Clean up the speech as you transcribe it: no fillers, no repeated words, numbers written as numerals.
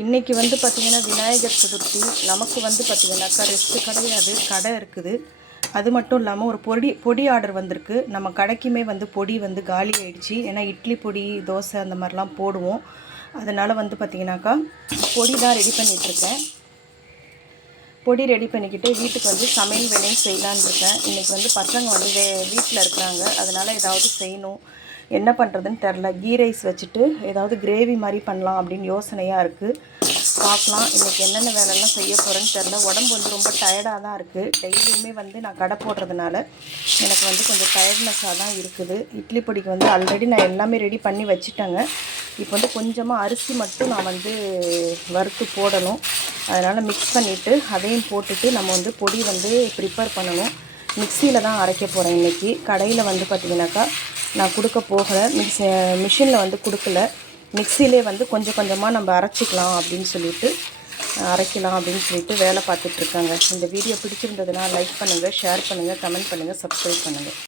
இன்றைக்கி வந்து பார்த்திங்கன்னா விநாயகர் சதுர்த்தி. நமக்கு வந்து பார்த்திங்கனாக்கா ரெஸ்ட்டு கிடையாது, கடை இருக்குது. அது மட்டும் இல்லாமல் ஒரு பொடி ஆர்டர் வந்திருக்கு. நம்ம கடைக்குமே வந்து பொடி வந்து காலி ஆகிடுச்சு. ஏன்னா இட்லி பொடி, தோசை அந்த மாதிரிலாம் போடுவோம். அதனால் வந்து பார்த்திங்கனாக்கா பொடி தான் ரெடி பண்ணிகிட்ருக்கேன். பொடி ரெடி பண்ணிக்கிட்டு வீட்டுக்கு வந்து சமையல் வேலையும் செய்யலான்னு இருக்கேன். இன்றைக்கி வந்து பசங்க வந்து வீட்டில் இருக்கிறாங்க. அதனால் ஏதாவது செய்யணும். என்ன பண்ணுறதுன்னு தெரில. கீ ரைஸ் வச்சுட்டு ஏதாவது கிரேவி மாதிரி பண்ணலாம் அப்படின்னு யோசனையாக இருக்குது. பார்க்கலாம் இன்றைக்கி என்னென்ன வேலைலாம் செய்ய போகிறேன்னு தெரில. உடம்பு வந்து ரொம்ப டயர்டாக தான் இருக்குது. டெய்லியுமே வந்து நான் கடை போடுறதுனால எனக்கு வந்து கொஞ்சம் டயர்ட்னஸாக தான் இருக்குது. இட்லி பொடிக்கு வந்து ஆல்ரெடி நான் எல்லாமே ரெடி பண்ணி வச்சுட்டேங்க. இப்போ வந்து கொஞ்சமாக அரிசி மட்டும் நான் வந்து வறுத்து போடணும். அதனால் மிக்ஸ் பண்ணிவிட்டு அதையும் போட்டுட்டு நம்ம வந்து பொடி வந்து ப்ரிப்பேர் பண்ணணும். மிக்சியில் தான் அரைக்க போகிறேன் இன்றைக்கி. கடையில் வந்து பார்த்திங்கனாக்கா நான் கொடுக்க போகலை. மிஷினில் வந்து கொடுக்கல. மிக்சியிலே வந்து கொஞ்சம் கொஞ்சமாக நம்ம அரைச்சிக்கலாம் அப்படின்னு சொல்லிட்டு அரைக்கலாம் அப்படின்னு சொல்லிட்டு வேலை பார்த்துட்ருக்காங்க. இந்த வீடியோ பிடிச்சிருந்ததுன்னா லைக் பண்ணுங்கள், ஷேர் பண்ணுங்கள், கமெண்ட் பண்ணுங்கள், சப்ஸ்கிரைப் பண்ணுங்கள்.